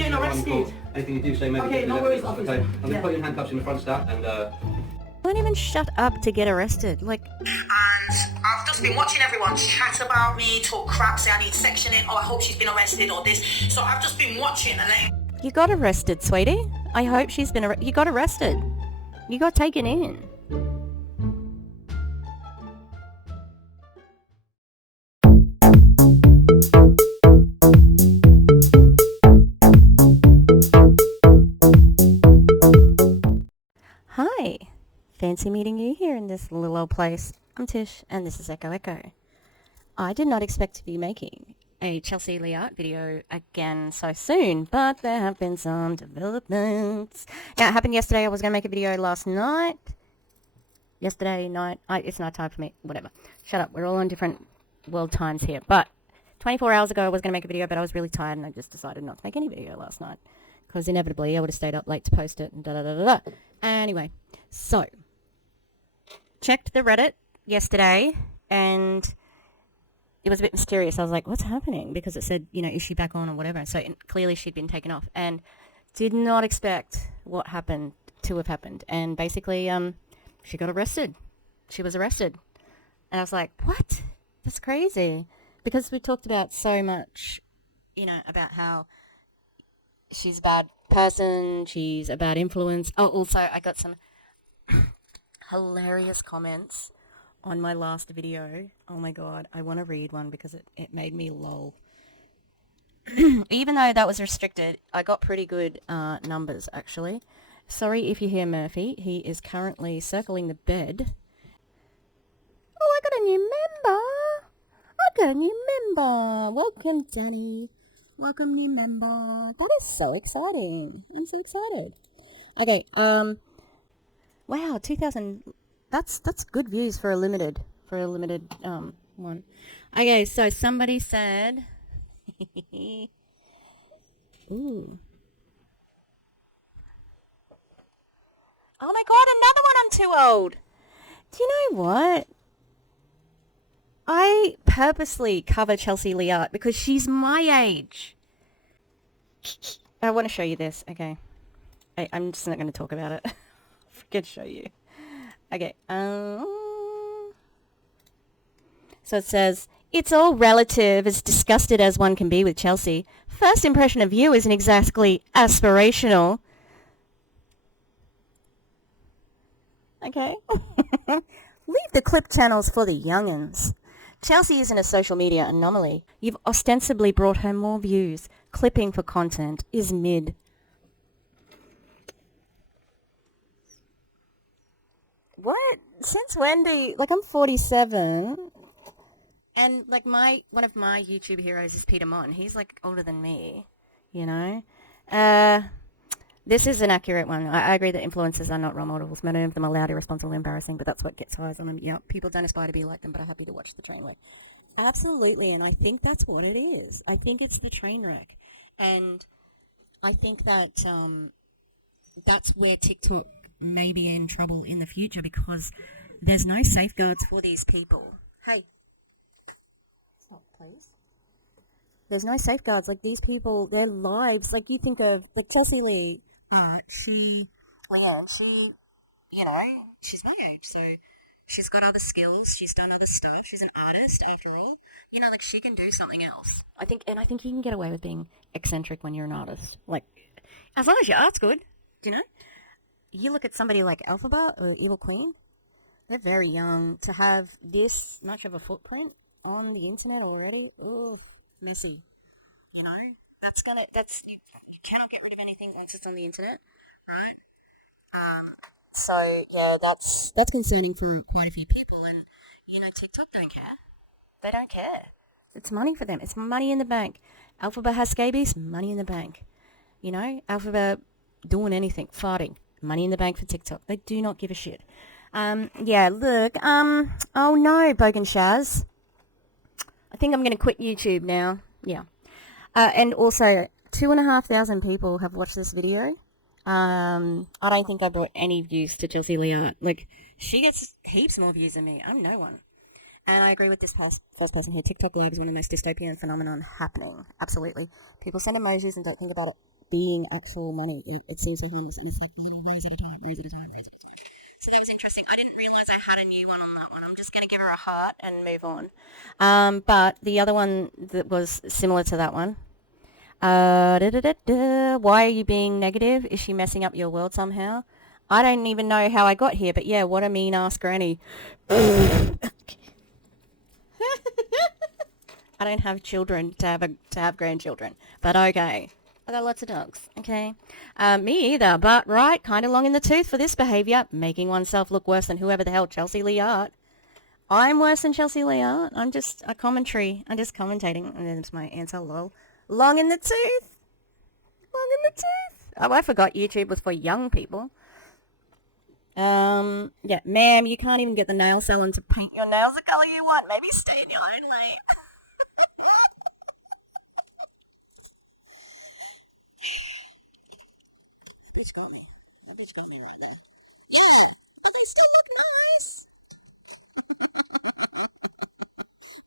getting arrested. Anything you do say, maybe. Okay, no worries, officer. Okay, I'm gonna put you in handcuffs in the front step and Don't even shut up to get arrested. Like, And I've just been watching everyone chat about me, talk crap, say I need sectioning, oh I hope she's been arrested or this. So I've just been watching and letting... you got arrested, sweetie. I hope she's been you got arrested. You got taken in. Hi. Fancy meeting you here in this little old place. I'm Tish, and this is Echo Echo. I did not expect to be making a Chelsea Liat video again so soon, but there have been some developments. Now, it happened yesterday. I was going to make a video last night. Yesterday night. It's night time for me. Whatever. Shut up. We're all on different world times here. But 24 hours ago, I was going to make a video, but I was really tired, and I just decided not to make any video last night. Because inevitably, I would have stayed up late to post it, and da-da-da-da-da. Anyway, so... checked the Reddit yesterday, and it was a bit mysterious. I was like, what's happening? Because it said, you know, is she back on or whatever. So clearly she'd been taken off, and did not expect what happened to have happened. And basically, she got arrested. She was arrested. And I was like, what? That's crazy. Because we talked about so much, you know, about how she's a bad person, she's a bad influence. Oh, also, I got some hilarious comments on my last video. Oh my god, I want to read one because it made me lol. Even though that was restricted, I got pretty good numbers actually. Sorry if you hear Murphy, he is currently circling the bed. Oh, I got a new member! Welcome, Danny. Welcome, new member. That is so exciting. I'm so excited. Okay, wow, 2,000. That's good views for a limited one. Okay, so somebody said, ooh. Oh my god, another one. I'm too old. Do you know what? I purposely cover Chelsea Liat because she's my age. I want to show you this. Okay. I'm just not going to talk about it. Forget to show you. Okay. So it says, it's all relative, as disgusted as one can be with Chelsea. First impression of you isn't exactly aspirational. Okay. Leave the clip channels for the young'uns. Chelsea isn't a social media anomaly. You've ostensibly brought her more views. Clipping for content is mid. What? Since when do you... Like, I'm 47. And, like, one of my YouTube heroes is Peter Mon. He's, like, older than me, you know? This is an accurate one. I agree that influencers are not role models. Many of them are loud, irresponsible, embarrassing, but that's what gets eyes on them. Yeah, people don't aspire to be like them, but are happy to watch the train wreck. Absolutely, and I think that's what it is. I think it's the train wreck. And I think that that's where TikTok may be in trouble in the future, because there's no safeguards for these people. Hey, stop, please. There's no safeguards. Like, these people, their lives, like, you think of, like, Chelsea Lee, she's my age, so she's got other skills, she's done other stuff, she's an artist, after all. You know, like, she can do something else. I think you can get away with being eccentric when you're an artist. Like, as long as your art's good, you know? You look at somebody like Alphaba or Evil Queen, they're very young. To have this much of a footprint on the internet already, oof, messy. You know? You cannot get rid of anything once it's on the internet, right? So, yeah, that's concerning for quite a few people, and, you know, TikTok don't care. They don't care. It's money for them. It's money in the bank. Alphaba has scabies, money in the bank. You know, Alphaba doing anything, farting, money in the bank for TikTok. They do not give a shit. Yeah, look, oh no, Bogan Shaz. I think I'm going to quit YouTube now. Yeah. And also, 2,500 people have watched this video. I don't think I brought any views to Chelsea Liat. Like, she gets heaps more views than me. I'm no one. And I agree with this first person here. TikTok Live is one of the most dystopian phenomenon happening. Absolutely. People send emojis and don't think about it being actual money. It serves her harmless, and it's like a little rose at a time, rose at a time, rose at a time. So that was interesting. I didn't realise I had a new one on that one. I'm just going to give her a heart and move on. But the other one that was similar to that one. Why are you being negative? Is she messing up your world somehow? I don't even know how I got here, but yeah, what a mean ass granny. I don't have children to have grandchildren, but okay. I got lots of dogs, okay? Me either, but right, kind of long in the tooth for this behaviour, making oneself look worse than whoever the hell Chelsea Lee Art. I'm worse than Chelsea Lee Art. I'm just a commentary. I'm just commentating, and there's my answer, lol. Long in the tooth. Long in the tooth. Oh, I forgot YouTube was for young people. Yeah, ma'am, you can't even get the nail salon to paint your nails the colour you want. Maybe stay in your own lane. Bitch got me. The bitch got me right there. Yeah, but they still look nice.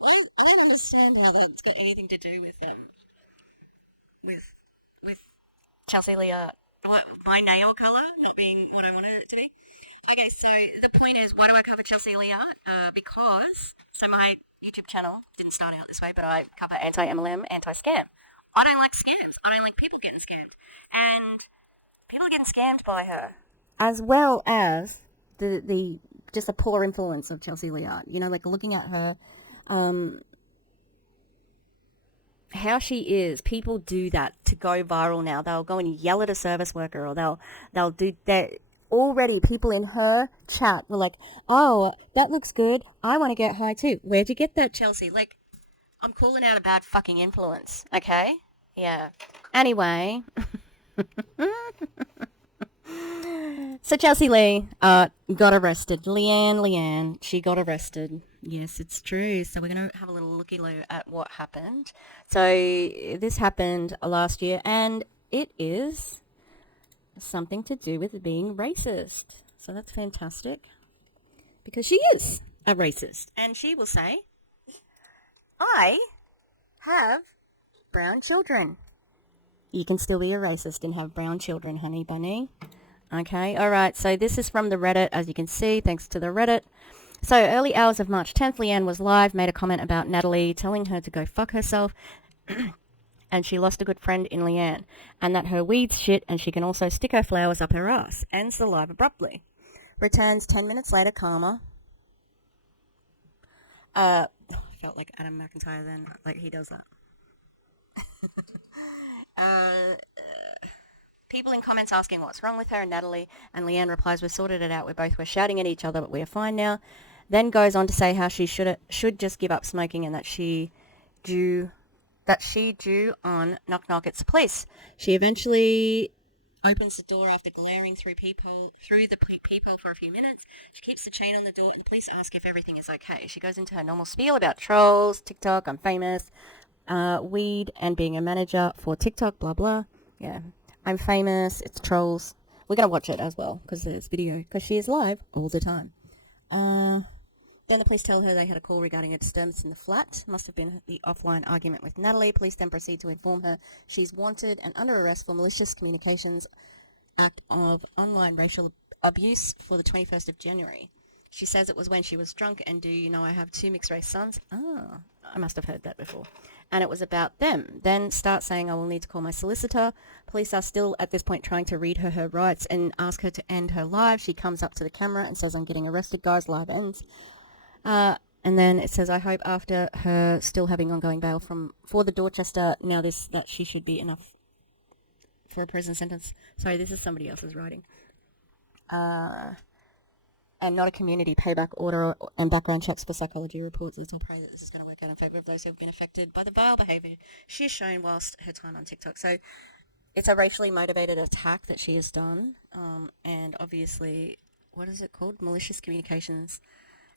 Well, I don't understand how that's got anything to do with Chelsea Leah. What, my nail colour not being what I wanted it to be. Okay, so the point is, why do I cover Chelsea Leah? Because my YouTube channel didn't start out this way, but I cover anti-MLM, anti-scam. I don't like scams. I don't like people getting scammed, and people are getting scammed by her, as well as the just a poor influence of Chelsea Leah. You know, like looking at her, how she is. People do that to go viral now. They'll go and yell at a service worker, or they'll do that. Already people in her chat were like, oh, that looks good, I want to get high too. Where'd you get that, Chelsea? Like, I'm calling out a bad fucking influence, okay? Yeah. Anyway. So Chelsea Lee got arrested. Leanne, she got arrested. Yes, it's true. So we're going to have a little looky-loo at what happened. So this happened last year, and it is something to do with being racist. So that's fantastic. Because she is a racist. And she will say, I have brown children. You can still be a racist and have brown children, honey bunny. Okay, alright, so this is from the Reddit, as you can see, thanks to the Reddit. So, early hours of March 10th, Leanne was live, made a comment about Natalie, telling her to go fuck herself, and she lost a good friend in Leanne, and that her weed's shit, and she can also stick her flowers up her ass. Ends the live abruptly. Returns 10 minutes later, calmer. I felt like Adam McIntyre then, like he does that. People in comments asking what's wrong with her and Natalie, and Leanne replies, we've sorted it out, we're shouting at each other, but we're fine now. Then goes on to say how she should just give up smoking, and that she due on knock knock, it's the police. She eventually opens the door after glaring through the peephole for a few minutes. She keeps the chain on the door, and the police ask if everything is okay. She goes into her normal spiel about trolls, TikTok, I'm famous, weed, and being a manager for TikTok, blah blah. Yeah, I'm famous, it's trolls. We're going to watch it as well, because there's video, because she is live all the time. Then the police tell her they had a call regarding a disturbance in the flat. Must have been the offline argument with Natalie. Police then proceed to inform her she's wanted and under arrest for malicious communications act of online racial abuse for the 21st of January. She says it was when she was drunk, and do you know I have 2 mixed-race sons? Ah, I must have heard that before. And it was about them. Then start saying I will need to call my solicitor. Police are still at this point trying to read her rights and ask her to end her live. She comes up to the camera and says, I'm getting arrested, guys, live ends. And then it says, I hope after her still having ongoing bail for the Dorchester, now that she should be enough for a prison sentence. Sorry, this is somebody else's writing. And not a community payback order and background checks for psychology reports. Let's all pray that this is going to work out in favour of those who have been affected by the vile behaviour she has shown whilst her time on TikTok. So it's a racially motivated attack that she has done. And obviously, what is it called? Malicious communications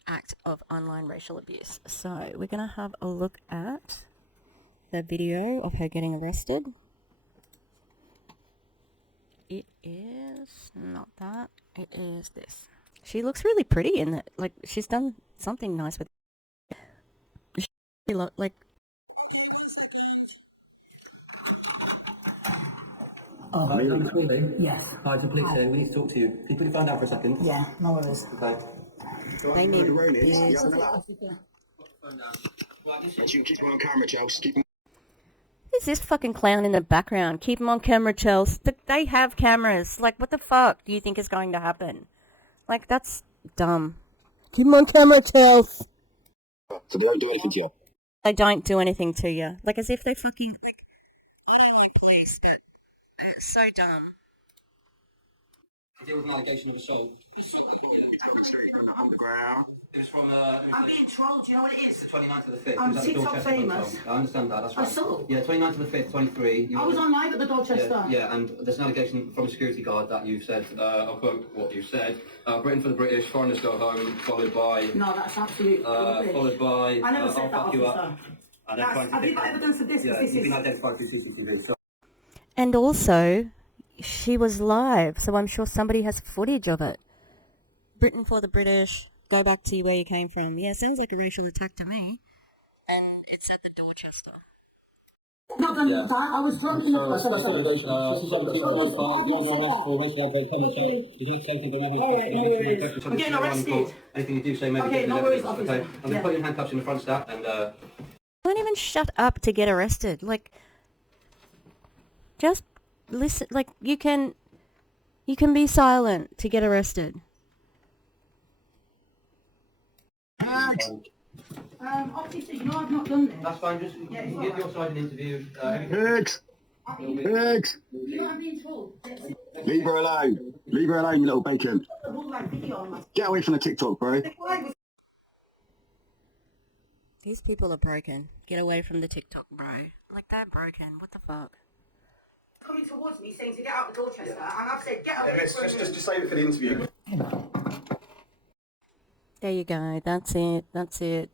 act of online racial abuse. So we're going to have a look at the video of her getting arrested. It is not that. It is this. She looks really pretty in it. Like, she's done something nice with it. She like... Number 3. Yes. Hi, to police here. We need to talk to you. Can you put your phone down for a second? Yeah, no worries. Okay. They need You keep on camera, Chelsea. Keep Who's this fucking clown in the background? Keep him on camera, Chels. They have cameras. Like, what the fuck do you think is going to happen? Like, that's dumb. Keep him on camera, Chels. So they don't do anything to you. They don't do anything to you. Like, as if they fucking... Like, I don't like police, but they're so dumb. There was an allegation of assault. From the underground. It was from, I'm being trolled, you know what it is? the 29th of the 5th. I'm It was at the TikTok Dorchester famous. Hotel. I understand that, that's right. Assault? Yeah, 29th of the 5th, 23. I was on live at the Dorchester. Yeah, and there's an allegation from a security guard that you've said, I'll quote what you've said, Britain for the British, foreigners go home, followed by... No, that's absolute rubbish. followed by... I never said that, I'll fuck you officer. up. And then Have you got evidence of this? Yeah, This you've is... been identified through CCTV, so... And also, she was live, so I'm sure somebody has footage of it. Britain for the British, go back to where you came from. Yeah, sounds like a racial attack to me. And it's at the Dorchester. Not done that. I was drunk in the... I'm getting arrested. Anything you do say, maybe... Okay, no worries, officer. Okay, I'm going to put you in handcuffs in the front step, and... Don't even shut up to get arrested. Like, just listen. Like, you can be silent to get arrested. Officer, you know I've not done this. That's fine, just Yeah, you it's give alright. your side an interview. Higgs! Higgs! You know I'm being told. Leave her alone. Leave her alone, you little bacon. The whole like video on my... Get away from the TikTok, bro. These people are broken. Get away from the TikTok, bro. Like, they're broken. What the fuck? Coming towards me saying to get out the Dorchester, and I've said get away Let's from me. just save it for the interview. There you go. That's it. That's it.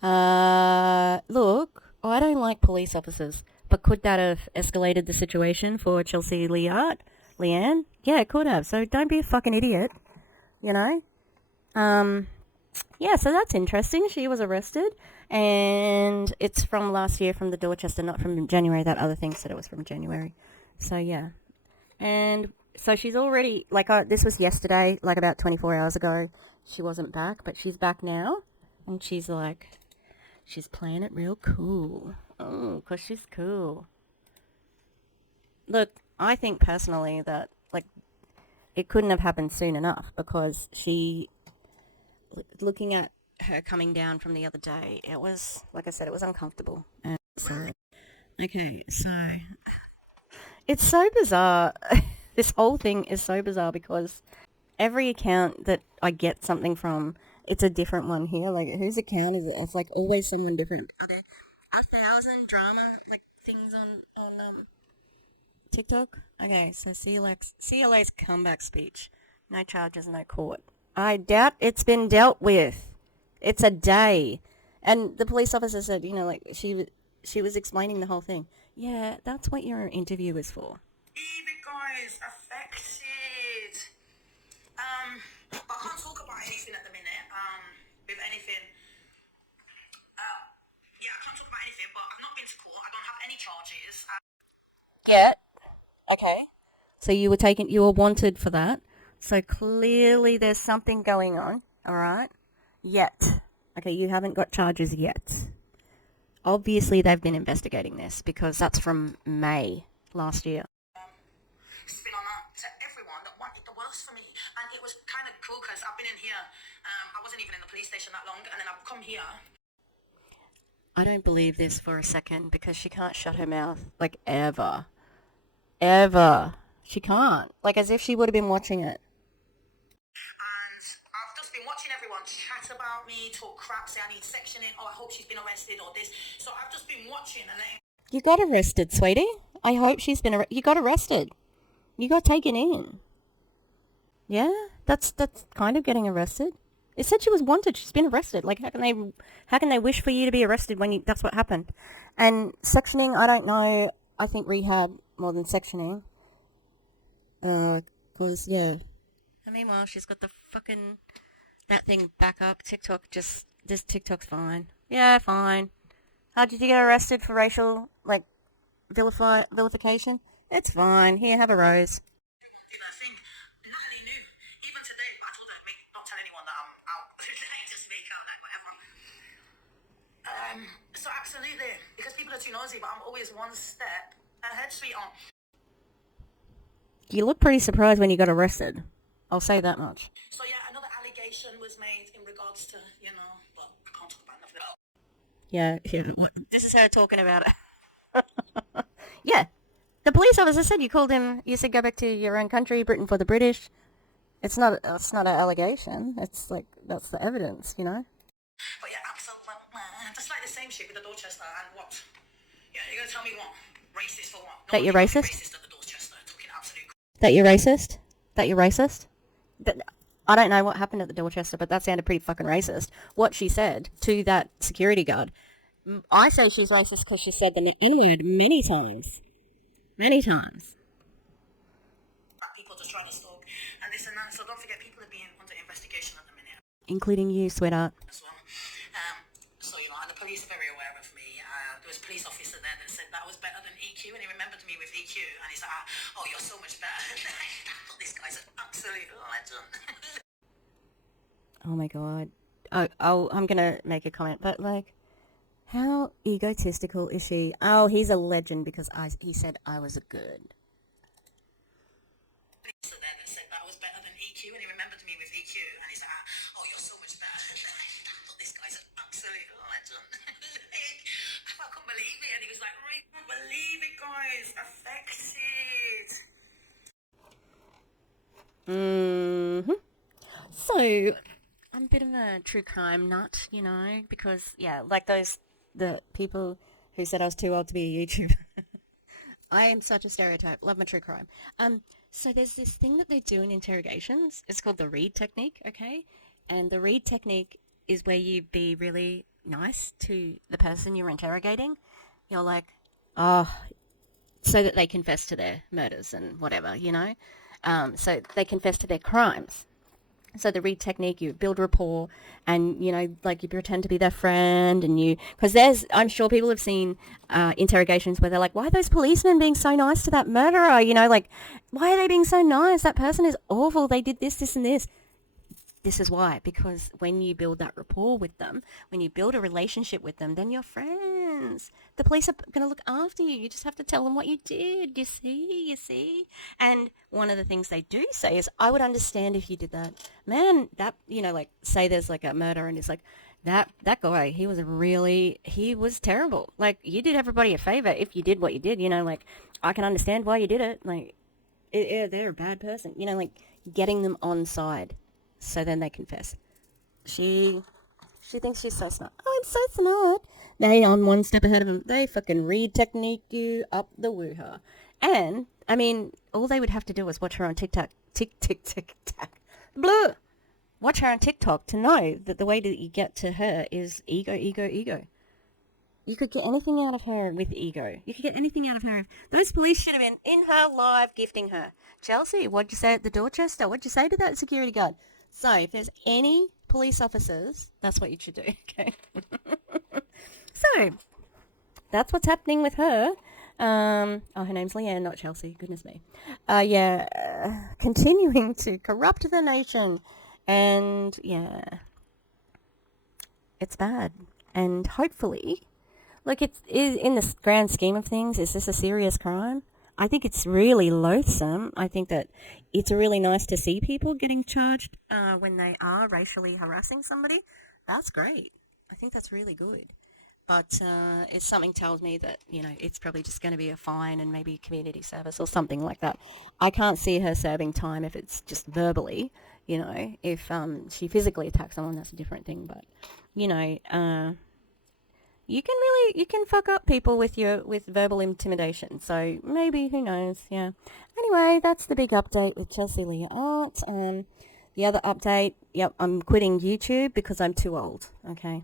Look, I don't like police officers, but could that have escalated the situation for Chelsea Leanne? Yeah, it could have. So don't be a fucking idiot, you know? Yeah, so that's interesting. She was arrested, and it's from last year from the Dorchester, not from January. That other thing said it was from January. So, yeah. And so she's already, like, this was yesterday, like about 24 hours ago. She wasn't back, but she's back now. And she's like, she's playing it real cool. Oh, 'cause she's cool. Look, I think personally that, like, it couldn't have happened soon enough, because she, looking at her coming down from the other day, it was, like I said, it was uncomfortable. And so, okay, so, it's so bizarre. This whole thing is so bizarre, because every account that I get something from, it's a different one here. Like, whose account is it? It's like always someone different. Are there 1,000 drama, like, things on TikTok? Okay, so CLA's comeback speech. No charges, no court. I doubt it's been dealt with. It's a day. And the police officer said, you know, like, she was explaining the whole thing. Yeah, that's what your interview is for. The guys affected. But I can't talk about anything at the minute. With anything. Yeah, I can't talk about anything, but I've not been to court. I don't have any charges. Yeah. Okay. So you were wanted for that. So clearly there's something going on, alright? Yet. Okay, you haven't got charges yet. Obviously they've been investigating this, because that's from May last year. It's been on to everyone that wanted the worst for me. And it was kind of cool, because I've been in here. I wasn't even in the police station that long, and then I've come here. I don't believe this for a second, because she can't shut her mouth, like, ever. Ever. She can't. Like, as if she would have been watching it. And I've just been watching everyone chat about me, talk crap, say I need sectioning, oh, I hope she's been arrested, or this. So I've just been watching, and then... You got arrested, sweetie. I hope she's been you got arrested. You got taken in. Yeah? That's kind of getting arrested. It said she was wanted. She's been arrested. Like, how can they wish for you to be arrested when that's what happened? And sectioning, I don't know. I think rehab more than sectioning. 'Cause, yeah. And meanwhile, she's got the fucking, that thing back up. This TikTok's fine. Yeah, fine. How did you get arrested for racial, like, vilification? It's fine. Here, have a rose. And I think Natalie knew. Even today, I told her, not tell anyone that I'm out. Just make out like whatever. So absolutely, because people are too nosy, but I'm always one step ahead, sweetheart. You look pretty surprised when you got arrested. I'll say that much. So yeah, another allegation was made in regards to, but I can't talk about nothing else. Yeah, this is her talking about it. Yeah. The police officer said you called him, you said go back to your own country, Britain for the British. It's not an allegation. It's like, that's the evidence, But yeah, absolutely. That's like the same shit with the Dorchester and what? Yeah, you're going to tell me what? Racist for what? That you're racist? Racist at the Dorchester, talking absolute... That you're racist? That you're racist? I don't know what happened at the Dorchester, but that sounded pretty fucking racist. What she said to that security guard. I say she's racist because she said the N-word many times. Many times. People just trying to stalk and this and that, so don't forget people are being under investigation at the minute. Including you, sweetheart. As well. So, and the police are very aware of me. There was a police officer there that said that I was better than EQ, and he remembered me with EQ, and he's like, oh, you're so much better. This guy's an absolute legend. Oh my god. I'm gonna make a comment, but like, how egotistical is she? Oh, he's a legend because he said I was a good. So then that said that I was better than EQ, and he remembered me with EQ, and he's like, oh, you're so much better. This guy's an absolute legend. I couldn't believe it, and he was like, I can't believe it, guys. Affected. So, I'm a bit of a true crime nut, because, yeah, like the people who said I was too old to be a YouTuber. I am such a stereotype. Love my true crime. So there's this thing that they do in interrogations. It's called the read technique, okay? And the read technique is where you be really nice to the person you're interrogating. You're like, oh, so that they confess to their murders and whatever, so they confess to their crimes. So the read technique, you build rapport and, like you pretend to be their friend and because I'm sure people have seen interrogations where they're like, why are those policemen being so nice to that murderer? Like, why are they being so nice? That person is awful. They did this, this, and this. This is why, because when you build that rapport with them, when you build a relationship with them, then you're friends. The police are going to look after you. You just have to tell them what you did. You see? And one of the things they do say is, I would understand if you did that. Man, that, like, say there's like a murder and it's like, that guy, he was terrible. Like, you did everybody a favor if you did what you did, like, I can understand why you did it. Like, they're a bad person. Like, getting them on side. So then they confess. She thinks she's so smart. Oh, I'm so smart. They on one step ahead of them. They fucking read technique you up the woo-ha. And, I mean, all they would have to do is watch her on TikTok. Tick-tick-tick-tack. Blah! Watch her on TikTok to know that the way that you get to her is ego. You could get anything out of her with ego. You could get anything out of her. Those police should have been in her live gifting her. Chelsea, what'd you say at the Dorchester? What'd you say to that security guard? So, if there's any police officers, that's what you should do, okay? So, that's what's happening with her. Her name's Leanne, not Chelsea. Goodness me. Continuing to corrupt the nation. And, yeah, it's bad. And hopefully, look, it's in the grand scheme of things, is this a serious crime? I think it's really loathsome. I think that it's really nice to see people getting charged when they are racially harassing somebody. That's great. I think that's really good. But something tells me that, it's probably just going to be a fine and maybe community service or something like that. I can't see her serving time if it's just verbally, If she physically attacks someone, that's a different thing. But, you can fuck up people with verbal intimidation. So maybe, who knows? Yeah. Anyway, that's the big update with Chelsea Leah Art. The other update, yep, I'm quitting YouTube because I'm too old. Okay.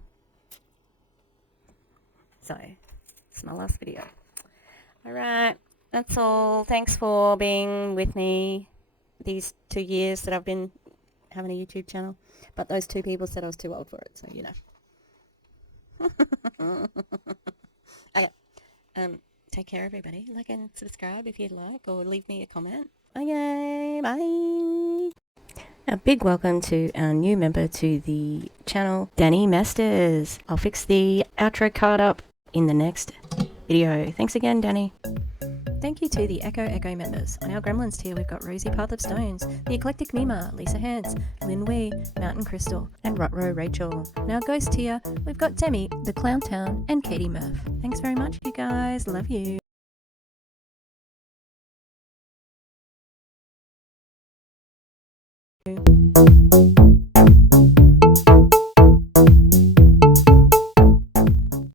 So, it's my last video. Alright, that's all. Thanks for being with me these 2 years that I've been having a YouTube channel. But those two people said I was too old for it, so Okay. take care, everybody. Like and subscribe if you'd like, or leave me a comment. Okay, bye. A big welcome to our new member to the channel, Danny Masters. I'll fix the outro card up in the next video. Thanks again, Danny. Thank you to the Echo members. On our Gremlins tier, we've got Rosie Path of Stones, The Eclectic Mima, Lisa Hance, Lynn Wee, Mountain Crystal, and Rutro Rachel. On our Ghost tier, we've got Demi, The Clown Town, and Katie Murph. Thanks very much, you guys. Love you.